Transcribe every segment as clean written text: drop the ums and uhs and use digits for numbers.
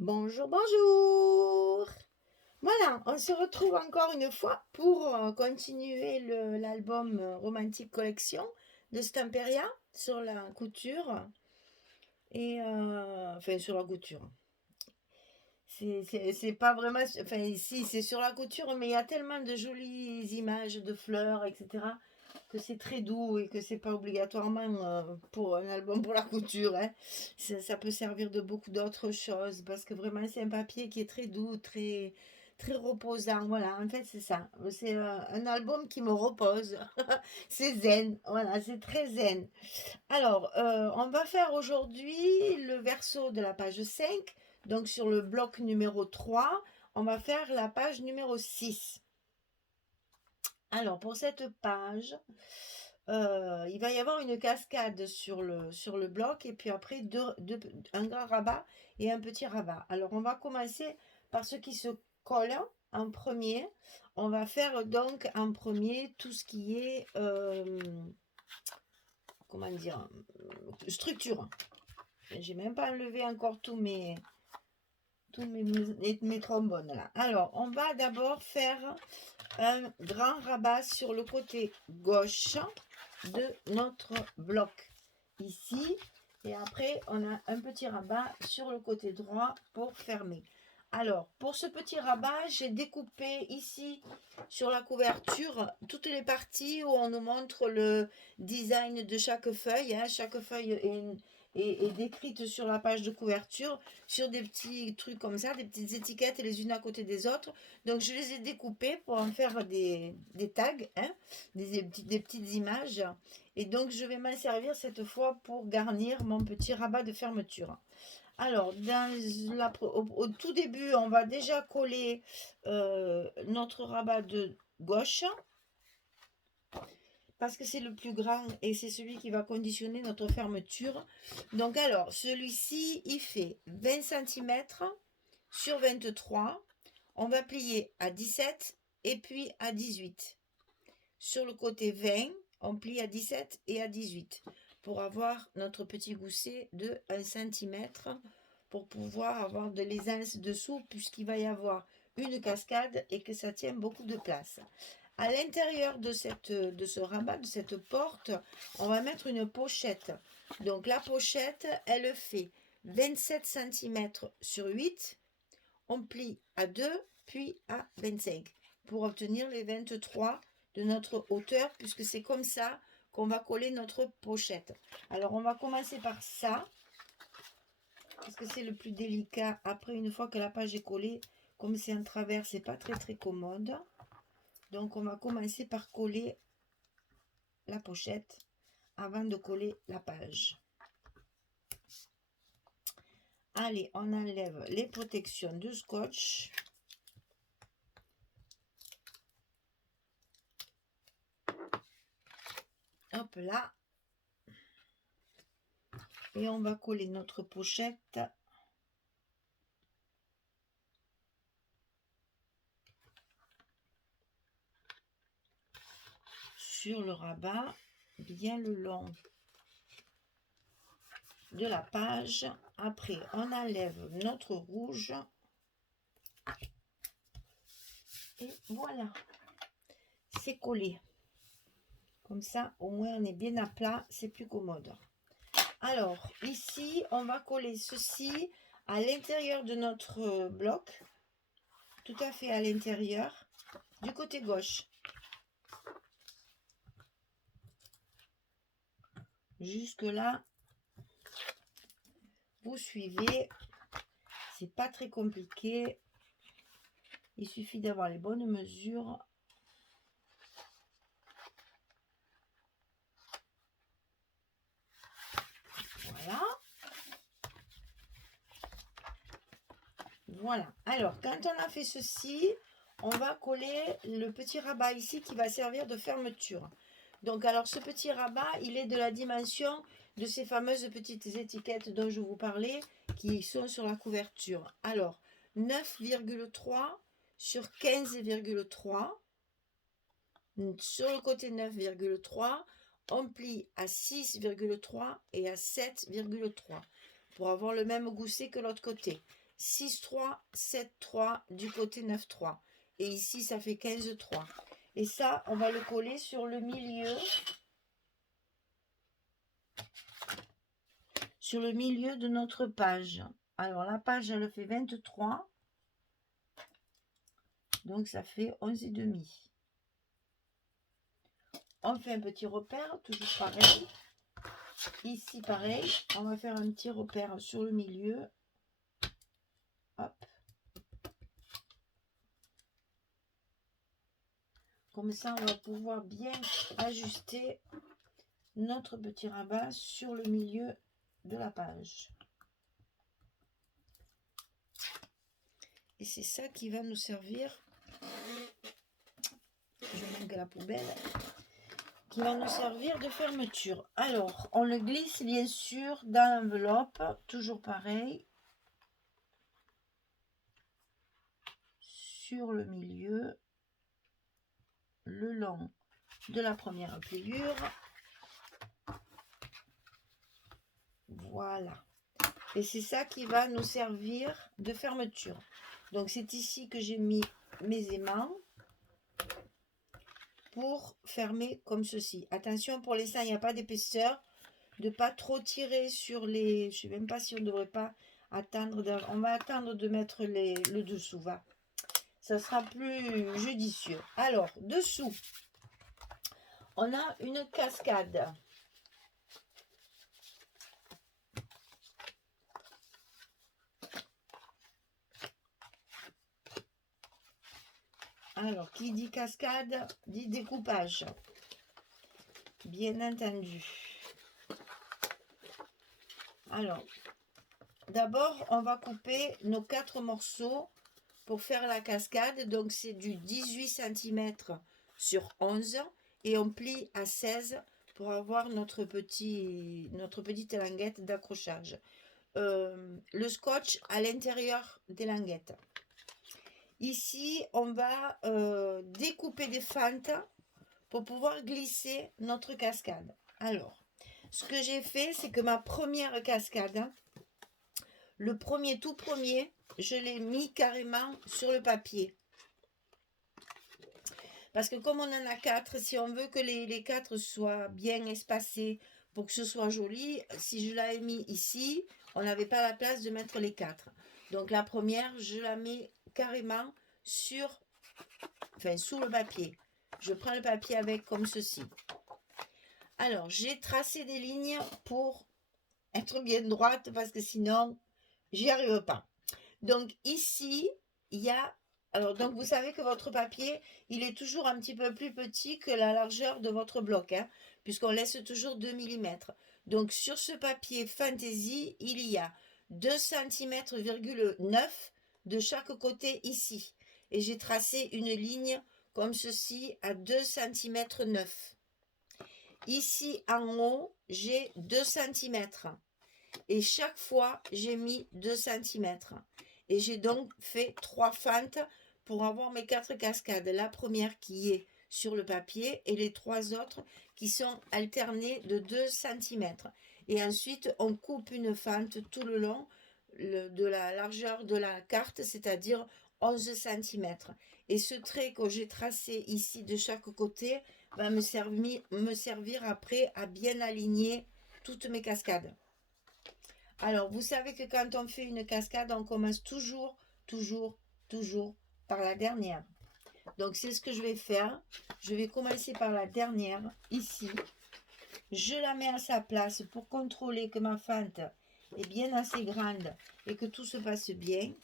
Bonjour, bonjour. Voilà, on se retrouve encore une fois pour continuer l'album Romantique Collection de Stamperia sur la couture enfin sur la couture. C'est pas vraiment, enfin ici c'est sur la couture, mais il y a tellement de jolies images de fleurs, etc., que c'est très doux et que c'est pas obligatoirement pour un album pour la couture, hein. Ça peut servir de beaucoup d'autres choses parce que vraiment c'est un papier qui est très doux, très, très reposant. Voilà, en fait c'est ça. C'est un album qui me repose. C'est zen, voilà, c'est très zen. Alors, on va faire aujourd'hui le verso de la page 5. Donc, sur le bloc numéro 3, on va faire la page numéro 6. Alors, pour cette page, il va y avoir une cascade sur le bloc et puis après un grand rabat et un petit rabat. Alors, on va commencer par ce qui se colle en premier. On va faire donc en premier tout ce qui est, comment dire, structure. J'ai même pas enlevé encore tous mes trombones là. Alors, on va d'abord faire un grand rabat sur le côté gauche de notre bloc. Ici. Et après, on a un petit rabat sur le côté droit pour fermer. Alors, pour ce petit rabat, j'ai découpé ici sur la couverture toutes les parties où on nous montre le design de chaque feuille, hein. Chaque feuille est décrite sur la page de couverture, sur des petits trucs comme ça, des petites étiquettes les unes à côté des autres. Donc, je les ai découpées pour en faire des tags, hein, des petites images. Et donc, je vais m'en servir cette fois pour garnir mon petit rabat de fermeture. Alors, au tout début, on va déjà coller notre rabat de gauche parce que c'est le plus grand et c'est celui qui va conditionner notre fermeture. Donc, alors, celui-ci, il fait 20 cm sur 23. On va plier à 17 et puis à 18. Sur le côté 20, on plie à 17 et à 18 pour avoir notre petit gousset de 1 cm pour pouvoir avoir de l'aisance dessous puisqu'il va y avoir une cascade et que ça tient beaucoup de place. À l'intérieur de ce rabat, de cette porte, on va mettre une pochette. Donc la pochette, elle fait 27 cm sur 8. On plie à 2 puis à 25 pour obtenir les 23 de notre hauteur puisque c'est comme ça qu'on va coller notre pochette. Alors on va commencer par ça parce que c'est le plus délicat. Après, une fois que la page est collée, comme c'est un travers, c'est pas très commode. Donc on va commencer par coller la pochette avant de coller la page. Allez, on enlève les protections de scotch. Hop là. Et on va coller notre pochette sur le rabat, bien le long de la page. Après, on enlève notre rouge. Et voilà, c'est collé. Comme ça, au moins, on est bien à plat, c'est plus commode. Alors, ici, on va coller ceci à l'intérieur de notre bloc, tout à fait à l'intérieur, du côté gauche. Jusque là, vous suivez, c'est pas très compliqué. Il suffit d'avoir les bonnes mesures. Voilà. Voilà. Alors, quand on a fait ceci, on va coller le petit rabat ici qui va servir de fermeture. Donc, alors, ce petit rabat, il est de la dimension de ces fameuses petites étiquettes dont je vous parlais, qui sont sur la couverture. Alors, 9,3 sur 15,3. Sur le côté 9,3, on plie à 6,3 et à 7,3 pour avoir le même gousset que l'autre côté. 6-3, 7-3 du côté 9-3. Et ici, ça fait 15-3. Et ça, on va le coller sur le milieu. Sur le milieu de notre page. Alors, la page, elle fait 23. Donc, ça fait 11,5. On fait un petit repère, toujours pareil. Ici, pareil. On va faire un petit repère sur le milieu. Hop. Comme ça, on va pouvoir bien ajuster notre petit rabat sur le milieu de la page. Et c'est ça qui va nous servir. Je manque la poubelle. Qui va nous servir de fermeture. Alors, on le glisse bien sûr dans l'enveloppe. Toujours pareil. Sur le milieu. Le long de la première pliure. Voilà. Et c'est ça qui va nous servir de fermeture. Donc c'est ici que j'ai mis mes aimants pour fermer comme ceci. Attention, pour l'instant, il n'y a pas d'épaisseur. De pas trop tirer sur les... Je ne sais même pas si on ne devrait pas attendre. On va attendre de mettre le dessous. Va. Ça sera plus judicieux. Alors, dessous, on a une cascade. Alors, qui dit cascade, dit découpage. Bien entendu. Alors, d'abord, on va couper nos 4 morceaux pour faire la cascade. Donc, c'est du 18 cm sur 11 et on plie à 16 pour avoir notre petite languette d'accrochage. Le scotch à l'intérieur des languettes. Ici, on va découper des fentes pour pouvoir glisser notre cascade. Alors, ce que j'ai fait, c'est que ma première cascade, le tout premier, je l'ai mis carrément sur le papier. Parce que comme on en a 4, si on veut que les 4 soient bien espacés pour que ce soit joli, si je l'avais mis ici, on n'avait pas la place de mettre les 4. Donc la première, je la mets carrément sous le papier. Je prends le papier avec comme ceci. Alors, j'ai tracé des lignes pour être bien droite parce que sinon, j'y arrive pas. Donc ici, il y a... Alors, donc vous savez que votre papier, il est toujours un petit peu plus petit que la largeur de votre bloc, hein, puisqu'on laisse toujours 2 mm. Donc sur ce papier Fantasy, il y a 2 cm,9 de chaque côté ici. Et j'ai tracé une ligne comme ceci à 2 cm,9. Ici en haut, j'ai 2 cm. Et chaque fois, j'ai mis 2 cm. Et j'ai donc fait 3 fentes pour avoir mes 4 cascades. La première qui est sur le papier et les 3 autres qui sont alternées de 2 cm. Et ensuite, on coupe une fente tout le long de la largeur de la carte, c'est-à-dire 11 cm. Et ce trait que j'ai tracé ici de chaque côté va me servir après à bien aligner toutes mes cascades. Alors, vous savez que quand on fait une cascade, on commence toujours par la dernière. Donc, c'est ce que je vais faire. Je vais commencer par la dernière, ici. Je la mets à sa place pour contrôler que ma fente est bien assez grande et que tout se passe bien.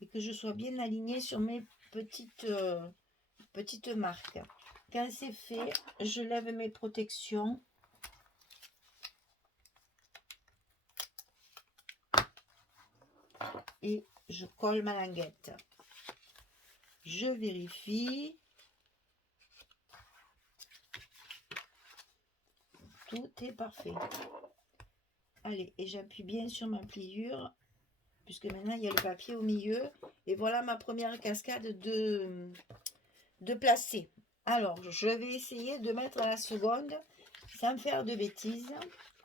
Et que je sois bien alignée sur mes petites marques. Quand c'est fait, je lève mes protections. Et je colle ma languette. Je vérifie. Tout est parfait. Allez, et j'appuie bien sur ma pliure, puisque maintenant il y a le papier au milieu. Et voilà ma première cascade de placer. Alors, je vais essayer de mettre la seconde sans faire de bêtises.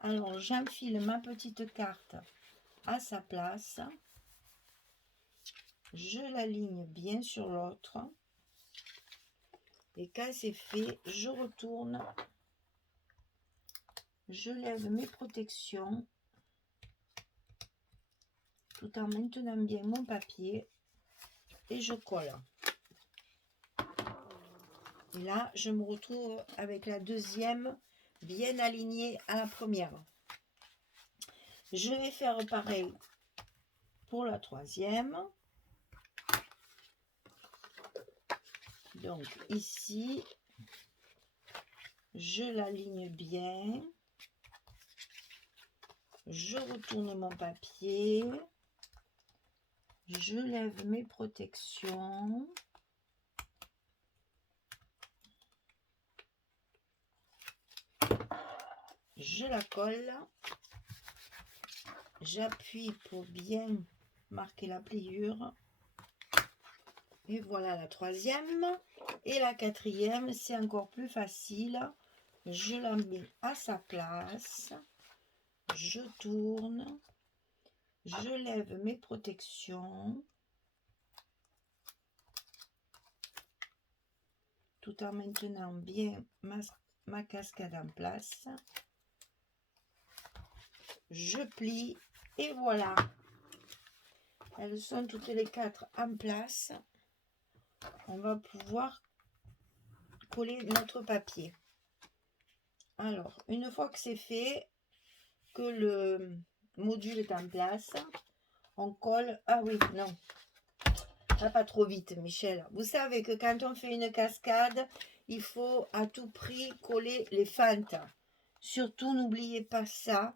Alors, j'enfile ma petite carte à sa place. Je l'aligne bien sur l'autre. Et quand c'est fait, je retourne. Je lève mes protections tout en maintenant bien mon papier et je colle. Et là, je me retrouve avec la deuxième bien alignée à la première. Je vais faire pareil pour la troisième. Donc ici, je l'aligne bien. Je retourne mon papier. Je lève mes protections. Je la colle. J'appuie pour bien marquer la pliure. Et voilà la troisième. Et la quatrième, c'est encore plus facile. Je la mets à sa place. Je tourne. Je lève mes protections. Tout en maintenant bien ma cascade en place. Je plie et voilà. Elles sont toutes les quatre en place. On va pouvoir coller notre papier. Alors, une fois que c'est fait, que le module est en place, on colle. Ah oui, non. Pas trop vite, Michel. Vous savez que quand on fait une cascade, il faut à tout prix coller les fentes. Surtout, n'oubliez pas ça,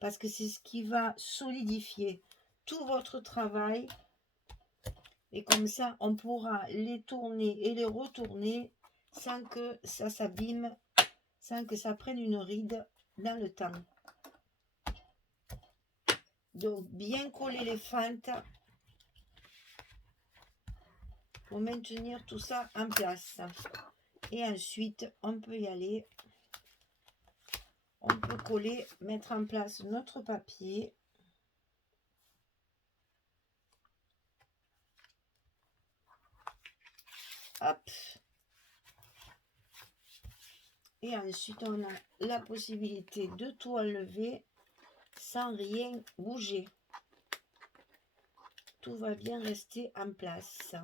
parce que c'est ce qui va solidifier tout votre travail. Et comme ça, on pourra les tourner et les retourner sans que ça s'abîme, sans que ça prenne une ride dans le temps. Donc, bien coller les fentes pour maintenir tout ça en place. Et ensuite, on peut y aller. On peut coller, mettre en place notre papier. Hop. Et ensuite, on a la possibilité de tout enlever sans rien bouger. Tout va bien rester en place.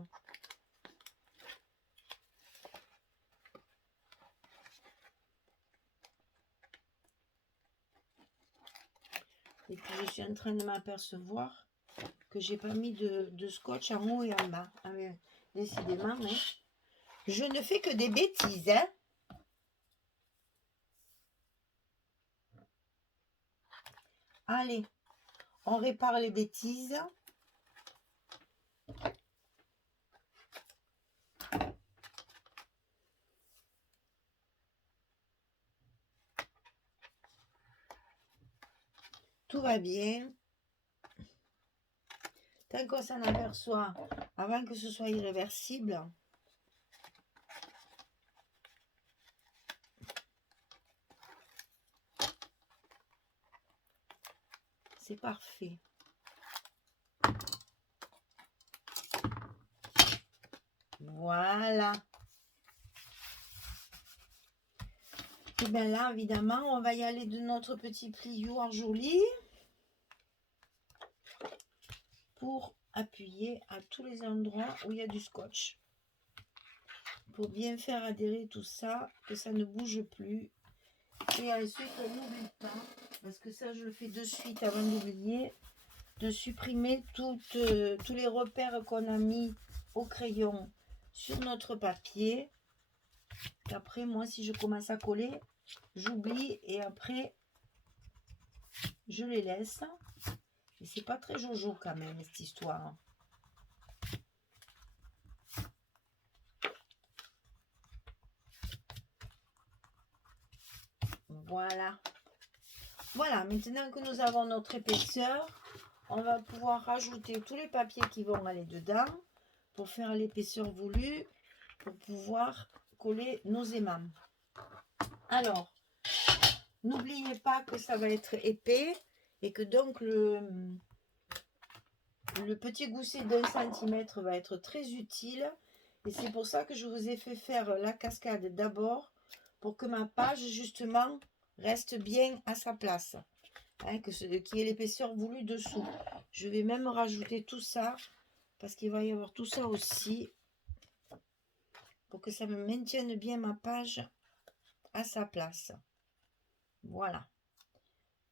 Et puis, je suis en train de m'apercevoir que j'ai pas mis de scotch en haut et en bas. Ah, mais, décidément, hein. Je ne fais que des bêtises, hein. Allez, on répare les bêtises. Tout va bien. Tant qu'on s'en aperçoit, avant que ce soit irréversible, c'est parfait. Voilà. Et bien là, évidemment, on va y aller de notre petit plioir joli pour appuyer à tous les endroits où il y a du scotch. Pour bien faire adhérer tout ça, que ça ne bouge plus. Et ensuite, on n'oublie pas, parce que ça, je le fais de suite avant d'oublier, de supprimer tous les repères qu'on a mis au crayon sur notre papier. Après, moi, si je commence à coller, j'oublie et après, je les laisse. Et c'est pas très jojo quand même, cette histoire. Voilà. Voilà, maintenant que nous avons notre épaisseur, on va pouvoir rajouter tous les papiers qui vont aller dedans pour faire l'épaisseur voulue, pour pouvoir coller nos aimants. Alors, n'oubliez pas que ça va être épais et que donc le petit gousset d'1 cm va être très utile. Et c'est pour ça que je vous ai fait faire la cascade d'abord, pour que ma page, justement, reste bien à sa place. Hein, qu'il y ait l'épaisseur voulue dessous. Je vais même rajouter tout ça, parce qu'il va y avoir tout ça aussi, pour que ça me maintienne bien ma page à sa place. Voilà.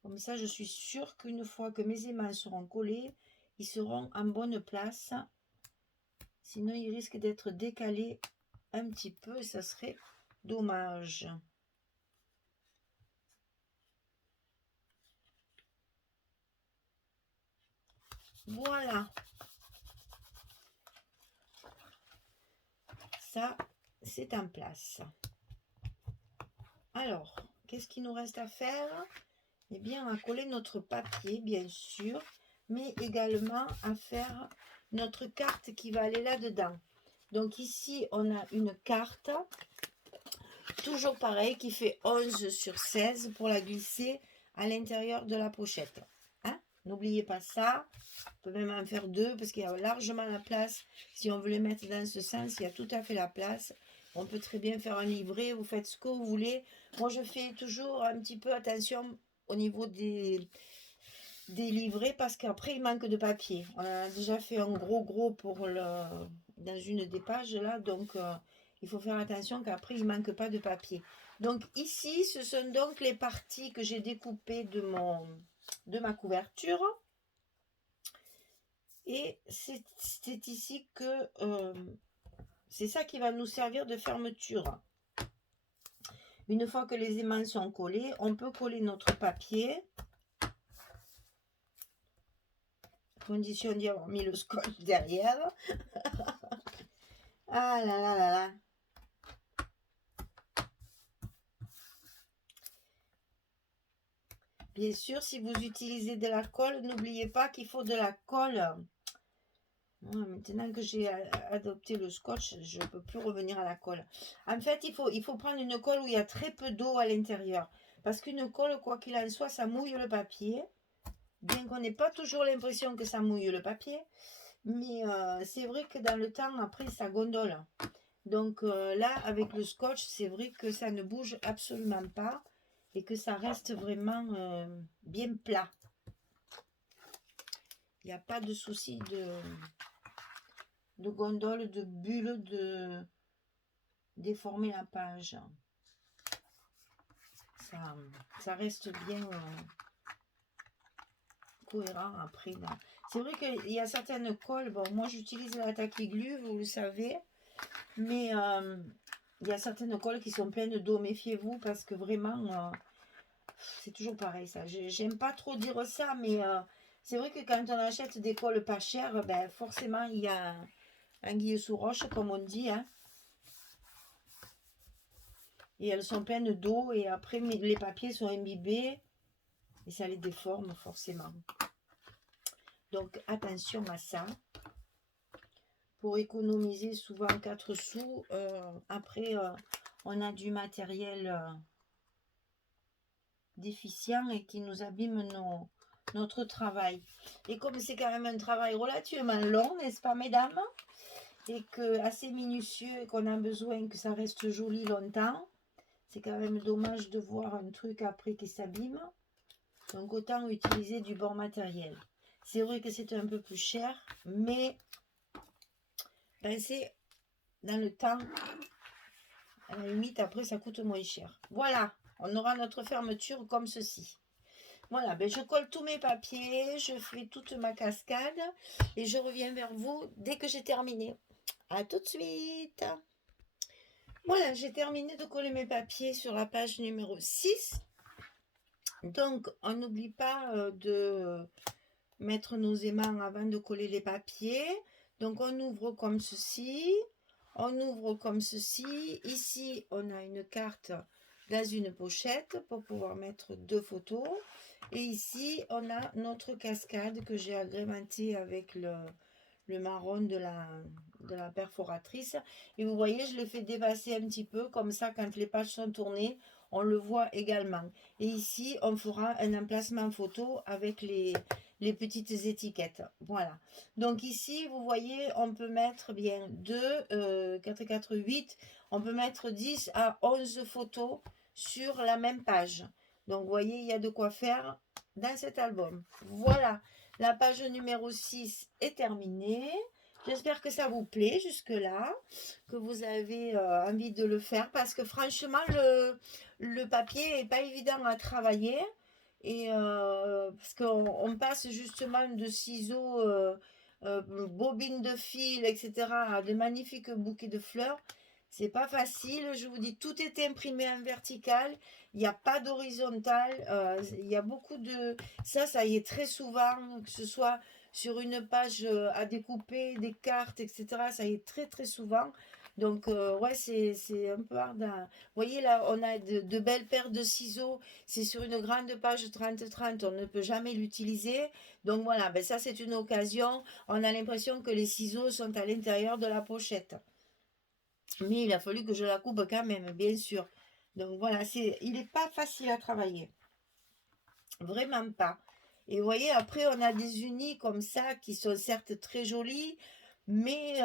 Comme ça, je suis sûre qu'une fois que mes aimants seront collés, ils seront en bonne place. Sinon, ils risquent d'être décalés un petit peu et ça serait dommage. Voilà. Ça, c'est en place. Alors, qu'est-ce qu'il nous reste à faire? Eh bien, à coller notre papier, bien sûr, mais également à faire notre carte qui va aller là-dedans. Donc ici, on a une carte, toujours pareil, qui fait 11 sur 16 pour la glisser à l'intérieur de la pochette. Hein? N'oubliez pas ça. On peut même en faire deux parce qu'il y a largement la place. Si on veut les mettre dans ce sens, il y a tout à fait la place. On peut très bien faire un livret, vous faites ce que vous voulez. Moi, je fais toujours un petit peu attention au niveau des livrets parce qu'après, il manque de papier. On a déjà fait un gros pour dans une des pages là, donc il faut faire attention qu'après, il ne manque pas de papier. Donc ici, ce sont donc les parties que j'ai découpées de ma couverture. Et c'est ici que c'est ça qui va nous servir de fermeture. Une fois que les aimants sont collés, on peut coller notre papier. Condition d'y avoir mis le scotch derrière. Ah là là là là. Bien sûr, si vous utilisez de la colle, n'oubliez pas qu'il faut de la colle. Maintenant que j'ai adopté le scotch, je ne peux plus revenir à la colle. En fait, il faut prendre une colle où il y a très peu d'eau à l'intérieur. Parce qu'une colle, quoi qu'il en soit, ça mouille le papier. Bien qu'on n'ait pas toujours l'impression que ça mouille le papier. Mais c'est vrai que dans le temps, après, ça gondole. Donc là, avec le scotch, c'est vrai que ça ne bouge absolument pas. Et que ça reste vraiment bien plat. Il n'y a pas de souci de gondole, de bulle, de déformer la page. Ça reste bien cohérent après. C'est vrai qu'il y a certaines colles, bon, moi j'utilise la Tacky Glue, vous le savez, mais il y a certaines colles qui sont pleines d'eau, méfiez-vous parce que vraiment, c'est toujours pareil ça. J'aime pas trop dire ça, mais c'est vrai que quand on achète des colles pas chères, ben, forcément il y a anguille sous roche, comme on dit, hein. Et elles sont pleines d'eau et après les papiers sont imbibés et ça les déforme forcément. Donc attention à ça. Pour économiser souvent 4 sous, après on a du matériel déficient et qui nous abîme notre travail. Et comme c'est quand même un travail relativement long, n'est-ce pas mesdames? Et que assez minutieux et qu'on a besoin que ça reste joli longtemps, c'est quand même dommage de voir un truc après qui s'abîme. Donc autant utiliser du bon matériel. C'est vrai que c'est un peu plus cher, mais pensez dans le temps, à la limite après ça coûte moins cher. Voilà, on aura notre fermeture comme ceci. Voilà, ben je colle tous mes papiers, je fais toute ma cascade et je reviens vers vous dès que j'ai terminé. À tout de suite. Voilà, j'ai terminé de coller mes papiers sur la page numéro 6. Donc, on n'oublie pas de mettre nos aimants avant de coller les papiers. Donc, on ouvre comme ceci. On ouvre comme ceci. Ici, on a une carte dans une pochette pour pouvoir mettre 2 photos. Et ici, on a notre cascade que j'ai agrémentée avec le marron de la perforatrice. Et vous voyez, je l'ai fait dépasser un petit peu. Comme ça, quand les pages sont tournées, on le voit également. Et ici, on fera un emplacement photo avec les les petites étiquettes. Voilà. Donc ici, vous voyez, on peut mettre bien 2, 4, 4, 8. On peut mettre 10 à 11 photos sur la même page. Donc, vous voyez, il y a de quoi faire dans cet album. Voilà. La page numéro 6 est terminée. J'espère que ça vous plaît jusque-là, que vous avez envie de le faire parce que franchement, le papier n'est pas évident à travailler. Et parce qu'on passe justement de ciseaux, bobines de fil, etc., à de magnifiques bouquets de fleurs. C'est pas facile, je vous dis, tout est imprimé en vertical, il n'y a pas d'horizontal, il y a beaucoup de... Ça y est très souvent, que ce soit sur une page à découper, des cartes, etc., ça y est très très souvent. Donc, ouais, c'est un peu hard. Vous voyez, là, on a de belles paires de ciseaux. C'est sur une grande page 30-30, on ne peut jamais l'utiliser. Donc, voilà, ben ça, c'est une occasion. On a l'impression que les ciseaux sont à l'intérieur de la pochette. Mais il a fallu que je la coupe quand même, bien sûr. Donc, voilà, il n'est pas facile à travailler. Vraiment pas. Et vous voyez, après, on a des unis comme ça qui sont certes très jolis, mais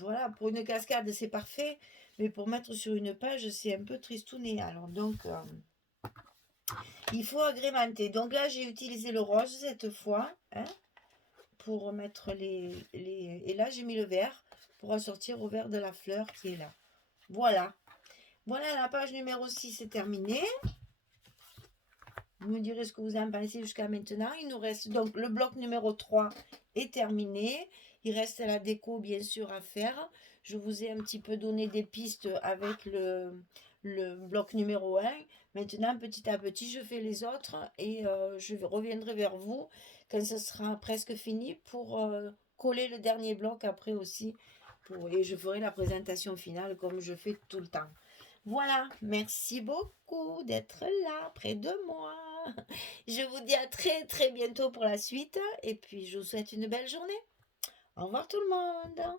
voilà, pour une cascade, c'est parfait. Mais pour mettre sur une page, c'est un peu tristouné. Alors, donc, il faut agrémenter. Donc là, j'ai utilisé le rose cette fois, hein, pour mettre les... Et là, j'ai mis le vert pour assortir au vert de la fleur qui est là. Voilà. Voilà, la page numéro 6 est terminée. Vous me direz ce que vous en pensez jusqu'à maintenant. Il nous reste donc le bloc numéro 3 est terminé. Il reste la déco bien sûr à faire. Je vous ai un petit peu donné des pistes avec le bloc numéro 1. Maintenant, petit à petit, je fais les autres et je reviendrai vers vous quand ce sera presque fini pour coller le dernier bloc après aussi. Et je ferai la présentation finale comme je fais tout le temps. Voilà, merci beaucoup d'être là près de moi. Je vous dis à très très bientôt pour la suite et puis je vous souhaite une belle journée. Au revoir tout le monde.